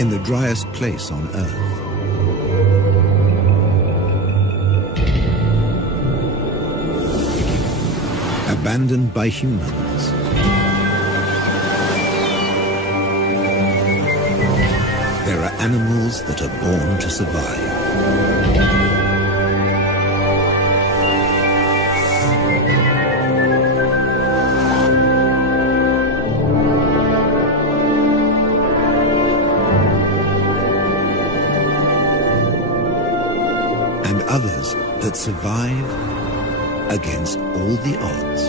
in the driest place on Earth. Abandoned by humans. There are animals that are born to survive. And others that survive against all the odds.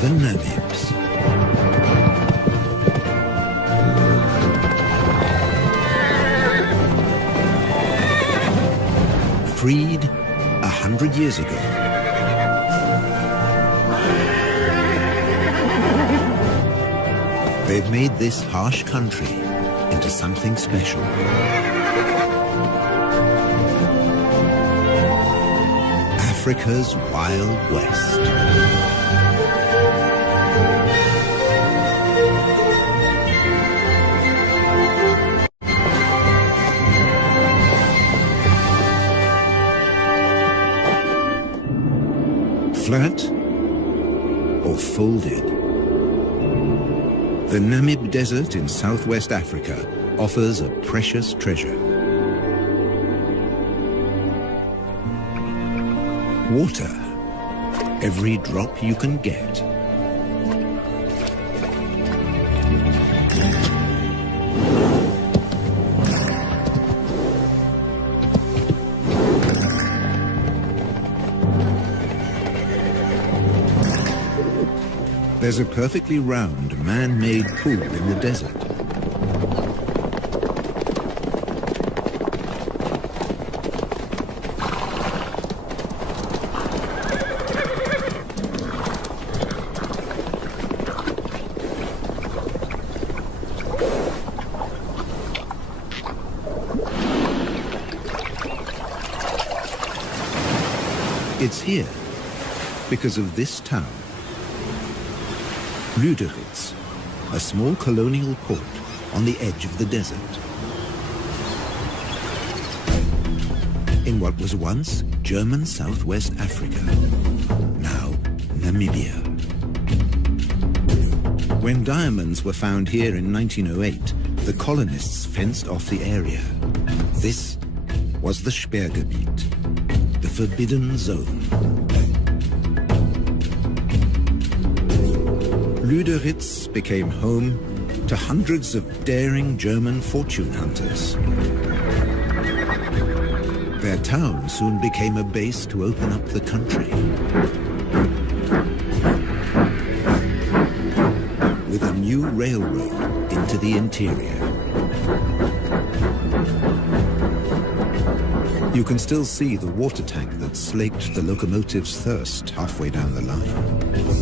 The Namibs. Freed 100 years ago. They've made this harsh country into something special. Africa's Wild West. Flat or folded? The Namib Desert in southwest Africa offers a precious treasure. Water, every drop you can get. There's a perfectly round, man-made pool in the desert. It's here because of this town. Lüderitz, a small colonial port on the edge of the desert. In what was once German Southwest Africa, now Namibia. When diamonds were found here in 1908, the colonists fenced off the area. This was the Sperrgebiet, the forbidden zone. Lüderitz became home to hundreds of daring German fortune hunters. Their town soon became a base to open up the country. With a new railroad into the interior. You can still see the water tank that slaked the locomotive's thirst halfway down the line.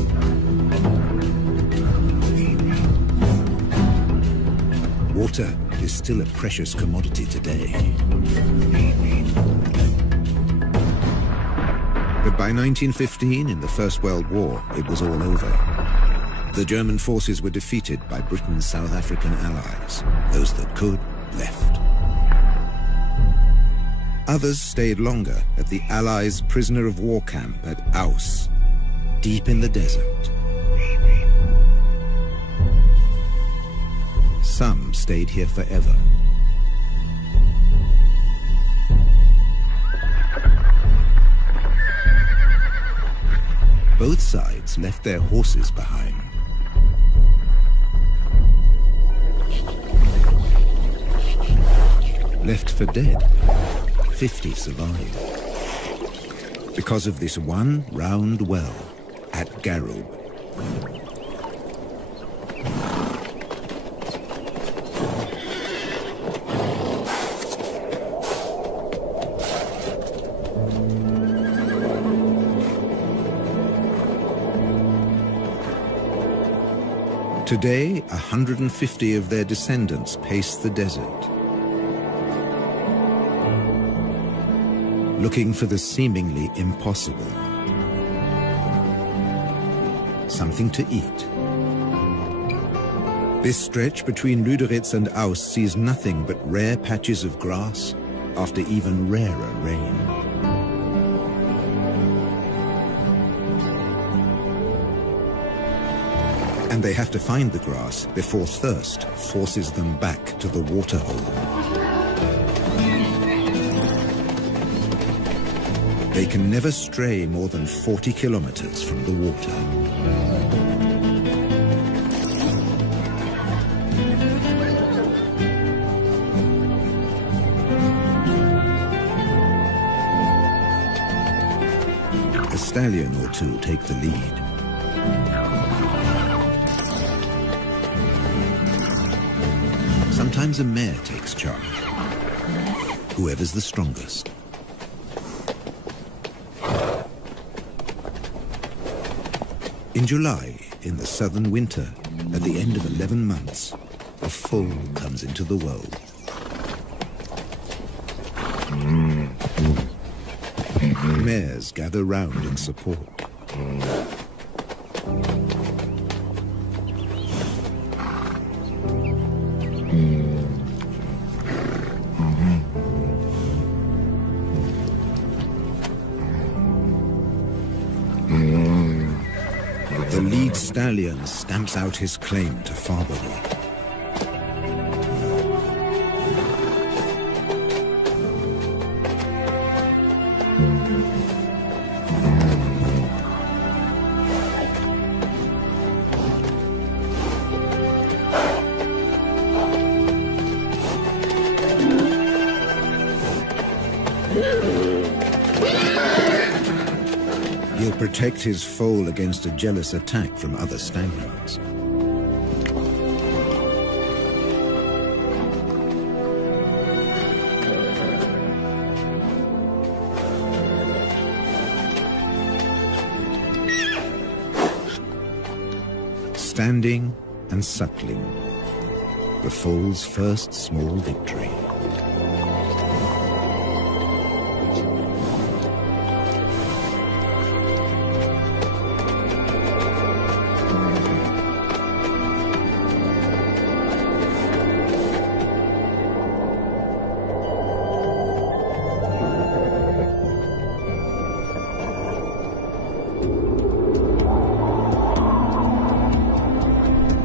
Water is still a precious commodity today. But by 1915, in the First World War, it was all over. The German forces were defeated by Britain's South African allies. Those that could, left. Others stayed longer at the Allies' prisoner of war camp at Aus, deep in the desert. Some stayed here forever. Both sides left their horses behind. Left for dead, 50 survived. Because of this one round well at Garub. Today, 150 of their descendants pace the desert, looking for the seemingly impossible. Something to eat, This stretch between Lüderitz and Aus sees nothing but rare patches of grass after even rarer rain. And they have to find the grass before thirst forces them back to the waterhole. They can never stray more than 40 kilometers from the water. A stallion or two take the lead. Sometimes a mare takes charge, whoever's the strongest. In July, in the southern winter, at the end of 11 months, a foal comes into the world. Mares gather round in support. The lead stallion stamps out his claim to fatherhood. He'll protect his foal against a jealous attack from other stallions. Standing and suckling, the foal's first small victory.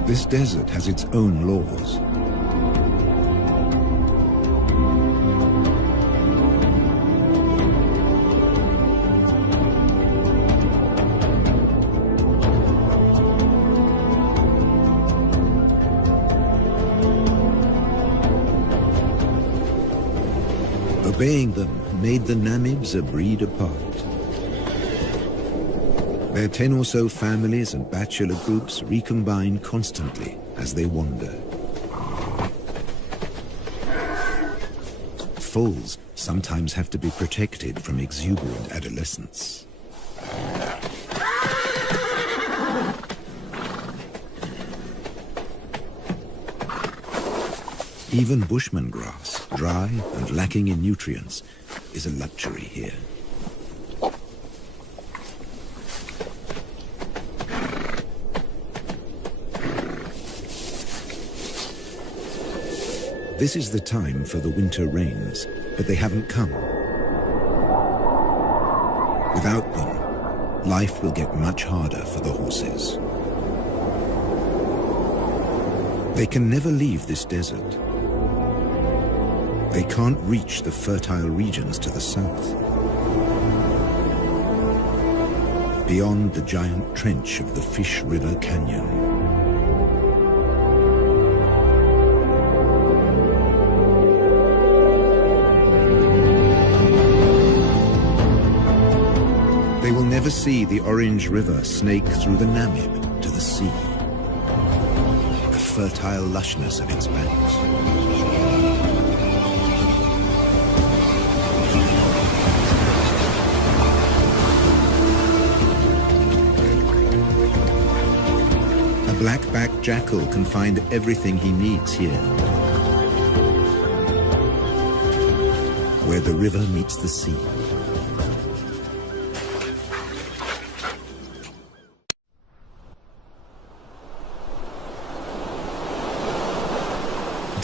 This desert has its own laws. Obeying them made the Namids a breed apart. Their 10 or so families and bachelor groups recombine constantly as they wander. Foals sometimes have to be protected from exuberant adolescents. Even bushman grass, dry and lacking in nutrients, is a luxury here. This is the time for the winter rains, but they haven't come. Without them, life will get much harder for the horses. They can never leave this desert. They can't reach the fertile regions to the south. Beyond the giant trench of the Fish River Canyon. They will never see the Orange River snake through the Namib to the sea. The fertile lushness of its banks. A black-backed jackal can find everything he needs here, where the river meets the sea.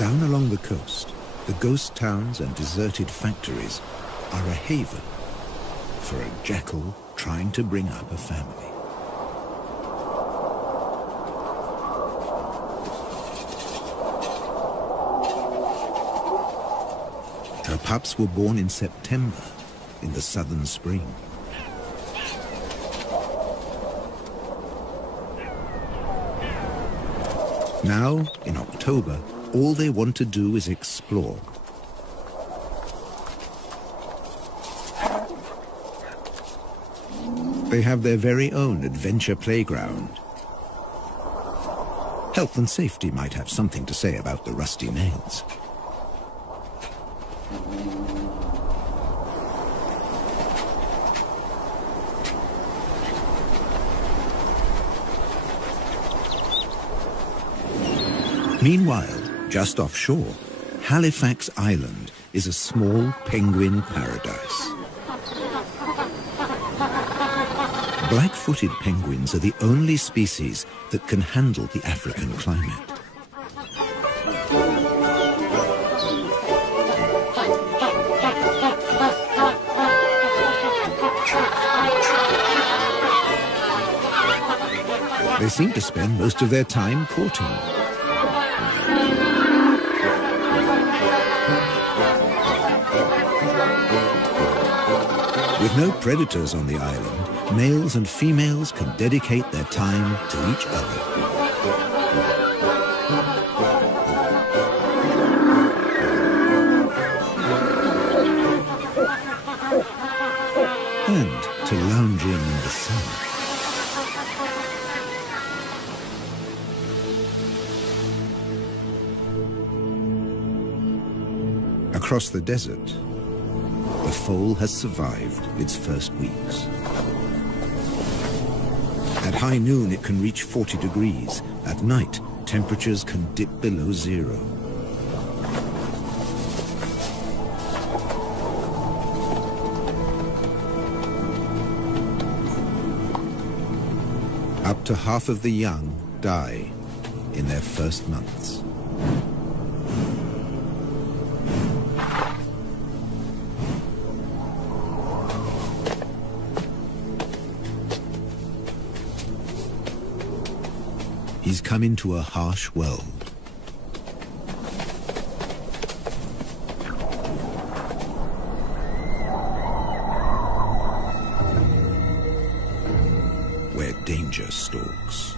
Down along the coast, the ghost towns and deserted factories are a haven for a jackal trying to bring up a family. Her pups were born in September, in the southern spring. Now, in October, all they want to do is explore. They have their very own adventure playground. Health and safety might have something to say about the rusty nails. Meanwhile, just offshore, Halifax Island is a small penguin paradise. Black-footed penguins are the only species that can handle the African climate. They seem to spend most of their time courting. With no predators on the island, males and females can dedicate their time to each other. And to lounging in the sun. Across the desert, the foal has survived its first weeks. At high noon, it can reach 40 degrees. At night, temperatures can dip below zero. Up to half of the young die in their first months. He's come into a harsh world. Where danger stalks.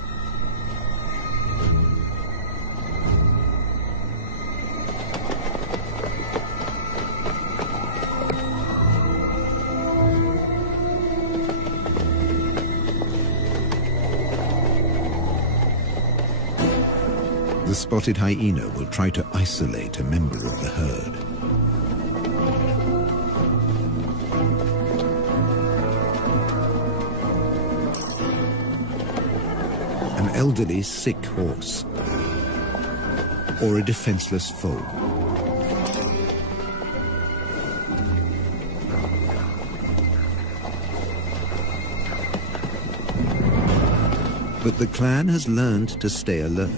The spotted hyena will try to isolate a member of the herd. An elderly, sick horse, or a defenseless foal. But the clan has learned to stay alert.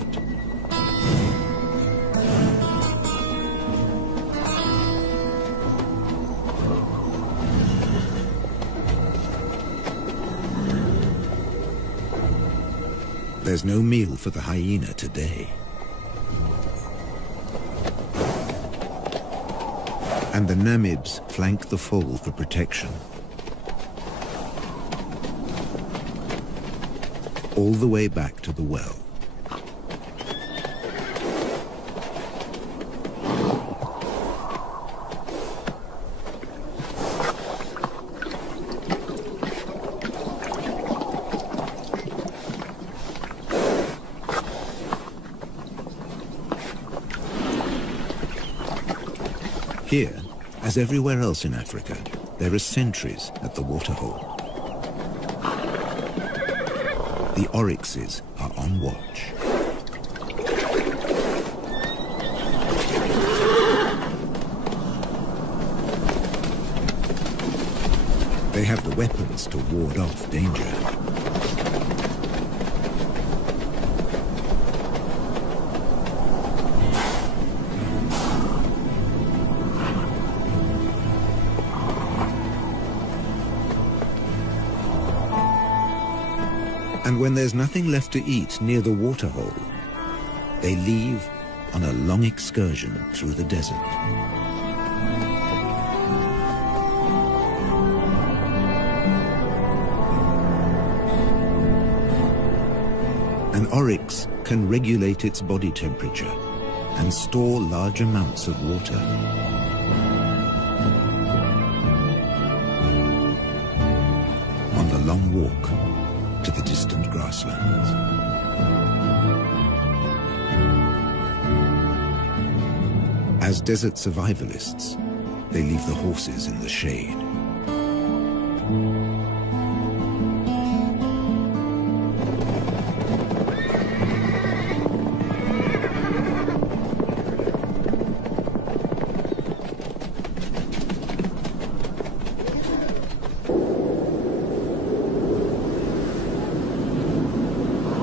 There's no meal for the hyena today. And the Namids flank the foal for protection. All the way back to the well. Here, as everywhere else in Africa, there are sentries at the waterhole. The oryxes are on watch. They have the weapons to ward off danger. And when there's nothing left to eat near the waterhole, they leave on a long excursion through the desert. An oryx can regulate its body temperature and store large amounts of water. On the long walk to the distant grasslands. As desert survivalists, they leave the horses in the shade.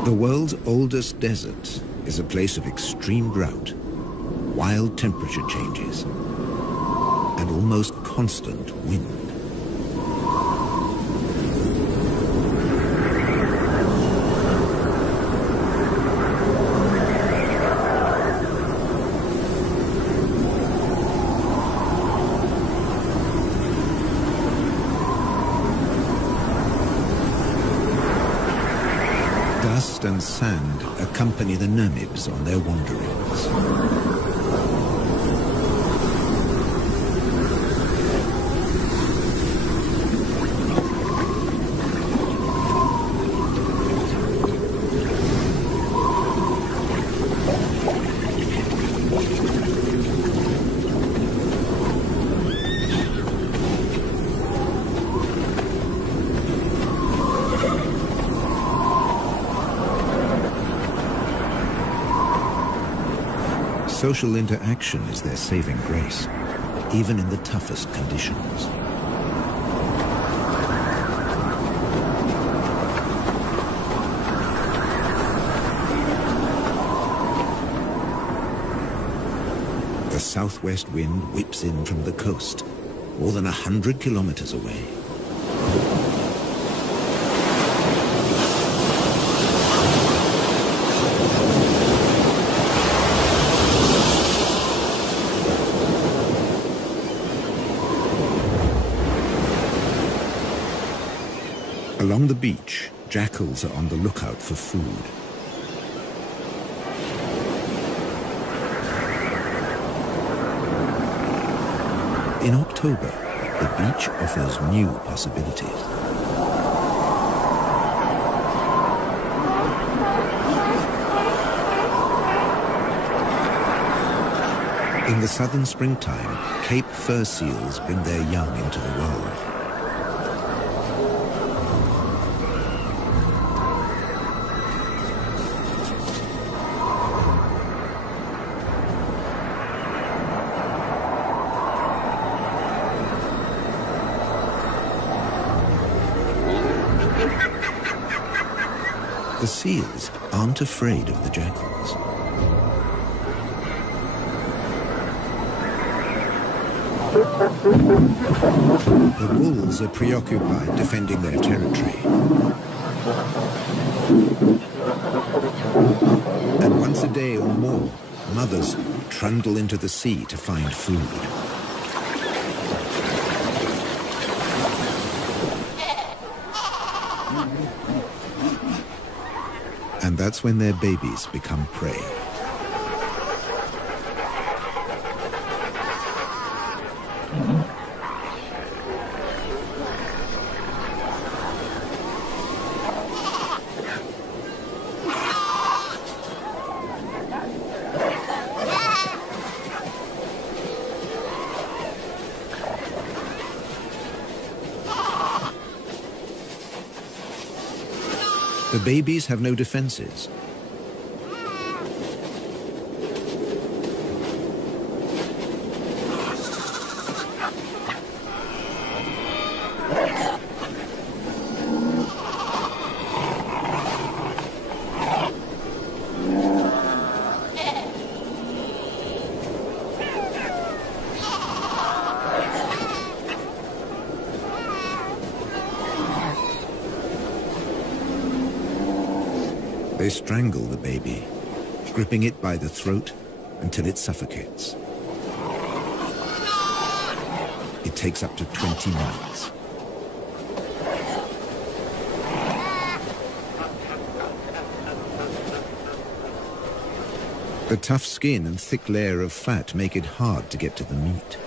The world's oldest desert is a place of extreme drought, wild temperature changes, and almost constant wind. Dust and sand accompany the Namibs on their wanderings. Social interaction is their saving grace, even in the toughest conditions. The southwest wind whips in from the coast, more than 100 kilometers away. Along the beach, jackals are on the lookout for food. In October, the beach offers new possibilities. In the southern springtime, Cape fur seals bring their young into the world. The seals aren't afraid of the jackals. The wolves are preoccupied defending their territory. And once a day or more, mothers trundle into the sea to find food. And that's when their babies become prey. The babies have no defenses. They strangle the baby, gripping it by the throat until it suffocates. It takes up to 20 minutes. The tough skin and thick layer of fat make it hard to get to the meat.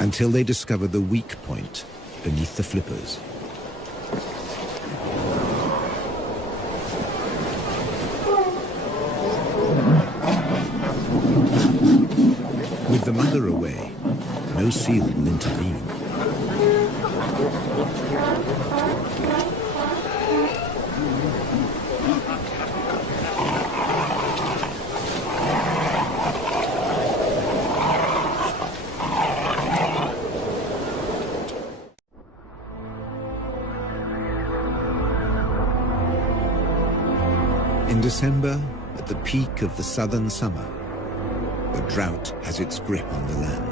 Until they discover the weak point beneath the flippers. With the mother away, no seal will intervene. In December, at the peak of the southern summer, the drought has its grip on the land.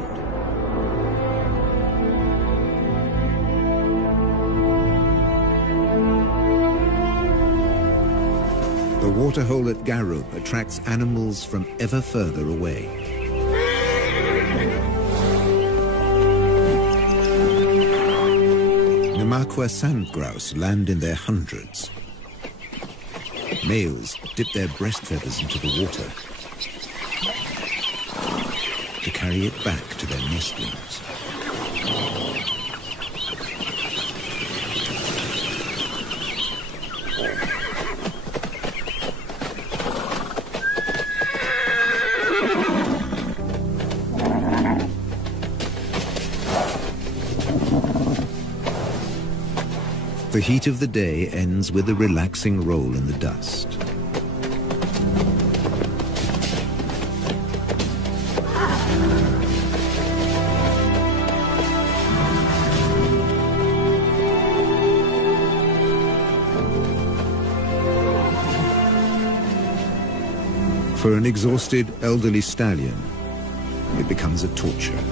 The waterhole at Garub attracts animals from ever further away. Namakwa sand grouse land in their hundreds. Males dip their breast feathers into the water to carry it back to their nestlings. The heat of the day ends with a relaxing roll in the dust. For an exhausted elderly stallion, it becomes a torture.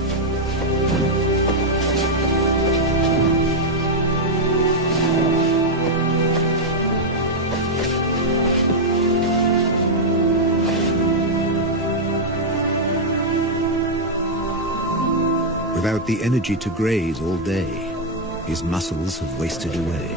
Without the energy to graze all day, his muscles have wasted away.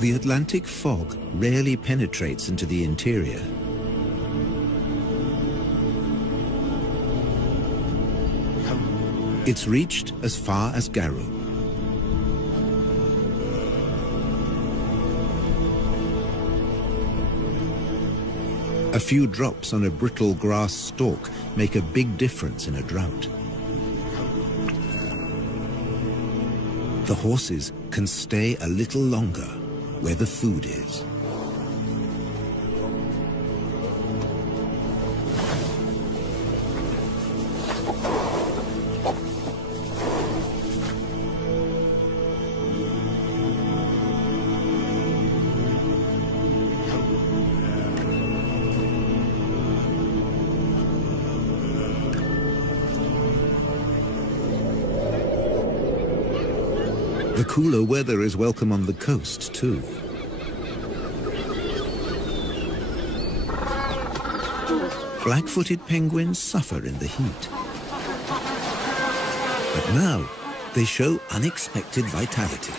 The Atlantic fog rarely penetrates into the interior. It's reached as far as Garub. A few drops on a brittle grass stalk make a big difference in a drought. The horses can stay a little longer where the food is. The cooler weather is welcome on the coast, too. Black-footed penguins suffer in the heat. But now, they show unexpected vitality.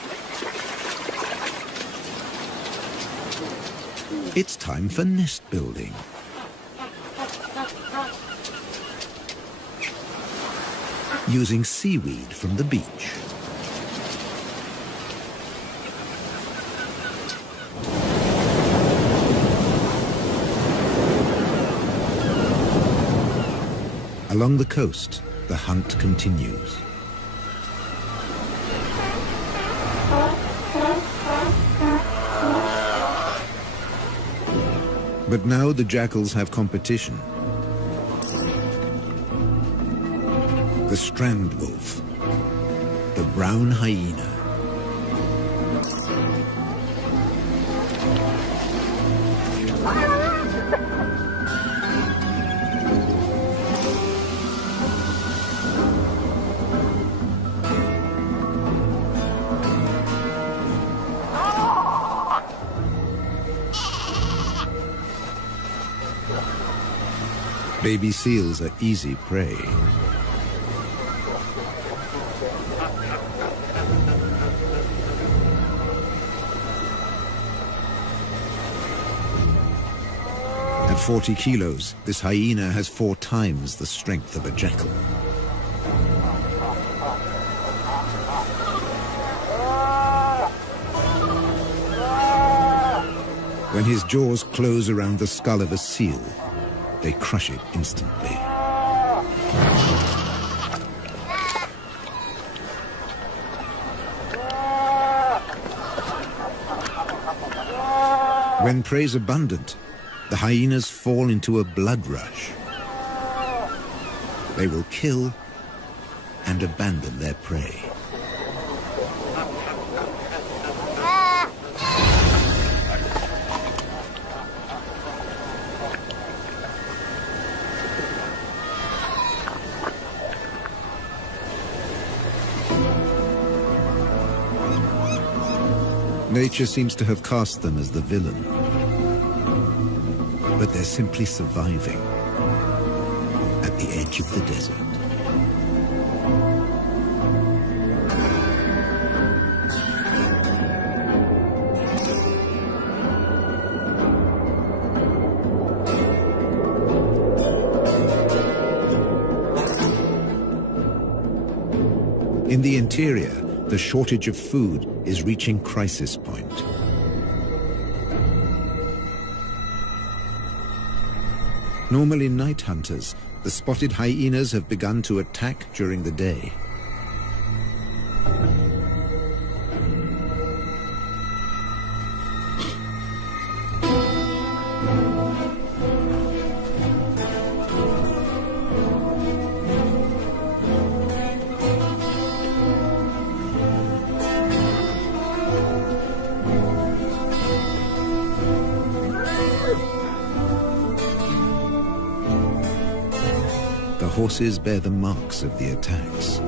It's time for nest building. Using seaweed from the beach. Along the coast, the hunt continues. But now the jackals have competition. The strand wolf, the brown hyena. Baby seals are easy prey. At 40 kilos, this hyena has 4 times the strength of a jackal. When his jaws close around the skull of a seal, they crush it instantly. When prey's abundant, the hyenas fall into a blood rush. They will kill and abandon their prey. Nature seems to have cast them as the villain, but they're simply surviving at the edge of the desert. In the interior, the shortage of food is reaching crisis point. Normally night hunters, the spotted hyenas have begun to attack during the day. Horses bear the marks of the attacks.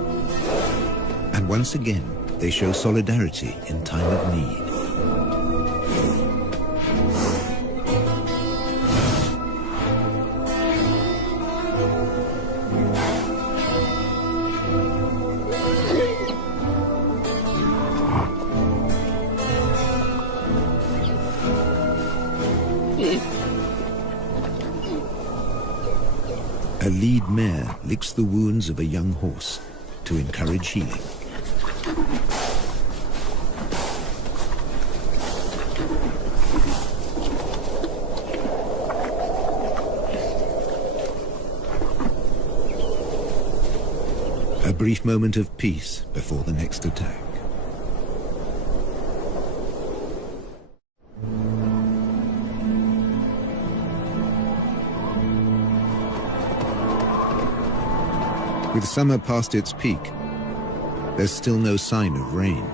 And once again, they show solidarity in time of need. A lead mare licks the wounds of a young horse to encourage healing. A brief moment of peace before the next attack. With summer past its peak, there's still no sign of rain.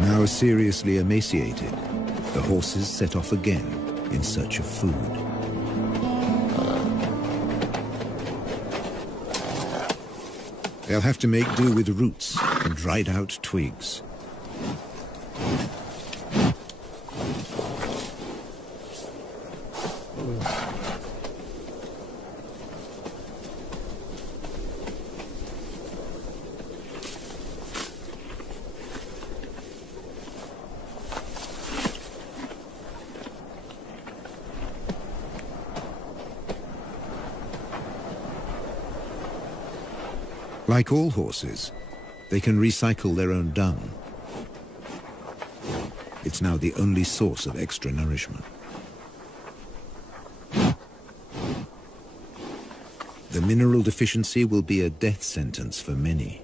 Now seriously emaciated, the horses set off again in search of food. They'll have to make do with roots and dried out twigs. Like all horses, They can recycle their own dung. It's now the only source of extra nourishment. The mineral deficiency will be a death sentence for many.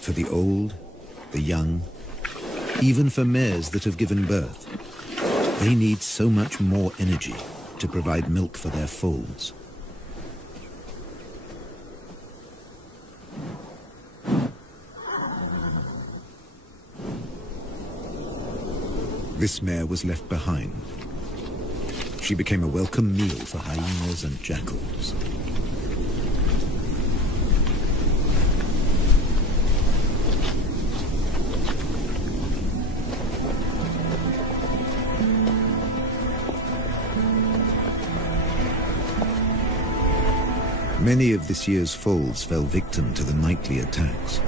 For the old, the young, even for mares that have given birth, they need so much more energy to provide milk for their foals. This mare was left behind. She became a welcome meal for hyenas and jackals. Many of this year's foals fell victim to the nightly attacks.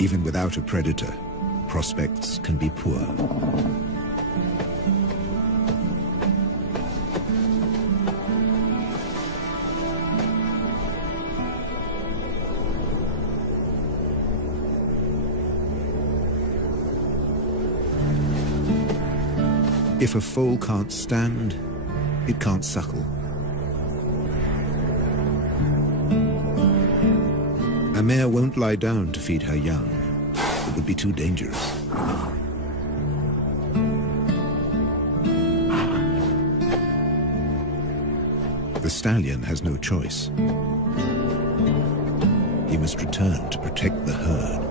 Even without a predator, prospects can be poor. If a foal can't stand, it can't suckle. A mare won't lie down to feed her young. It would be too dangerous. The stallion has no choice. He must return to protect the herd.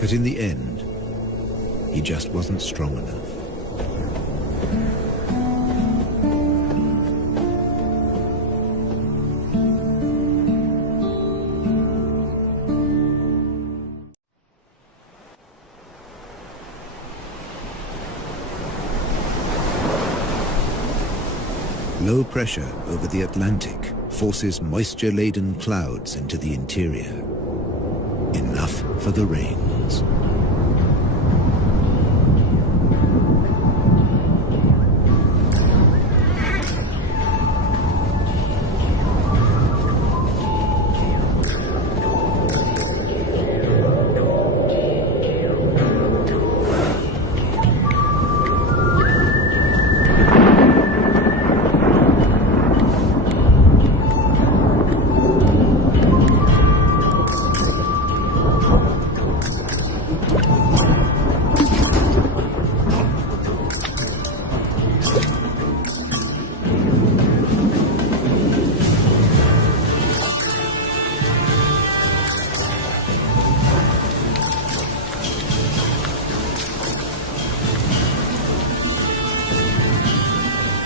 But in the end, he just wasn't strong enough. Low pressure over the Atlantic forces moisture-laden clouds into the interior. Enough for the rains.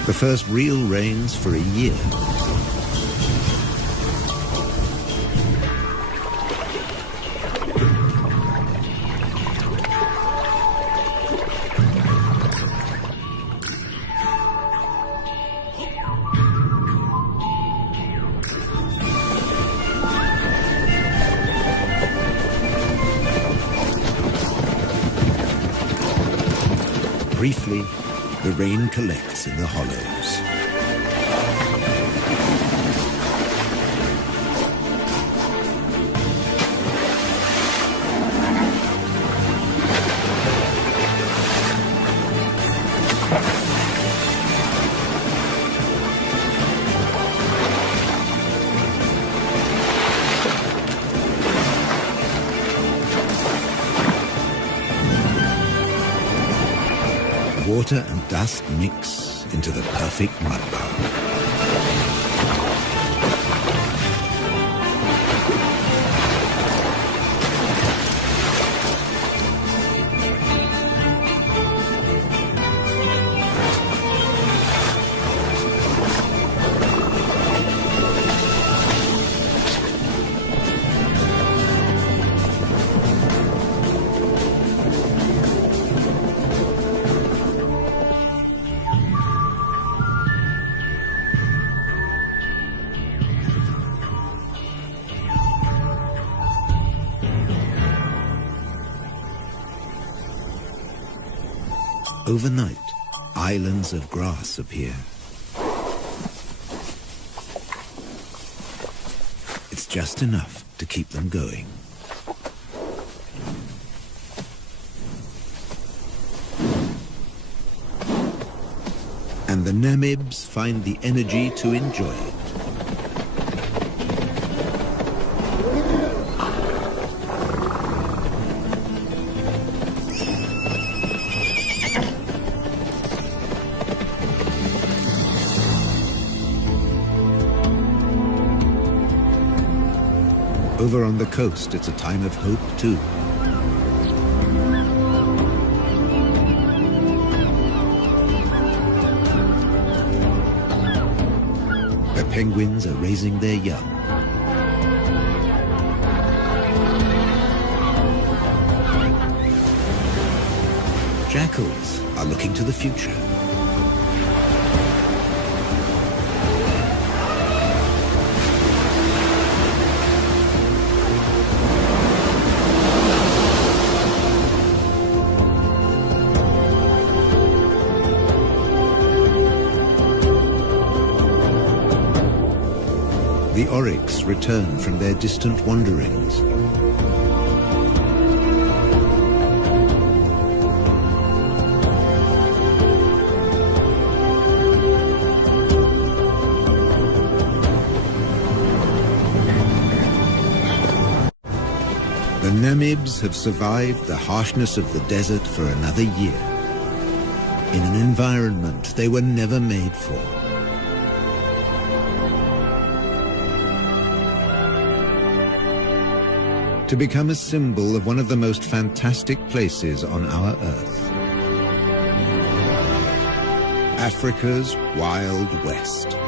The first real rains for a year. Briefly, the rain collects in the hollows. Water and dust mix into the perfect mudbowl. Overnight, islands of grass appear. It's just enough to keep them going. And the Namibs find the energy to enjoy it. Over on the coast, it's a time of hope, too. The penguins are raising their young. Jackals are looking to the future. The oryx return from their distant wanderings. The Namibs have survived the harshness of the desert for another year, in an environment they were never made for. To become a symbol of one of the most fantastic places on our Earth. Africa's Wild West.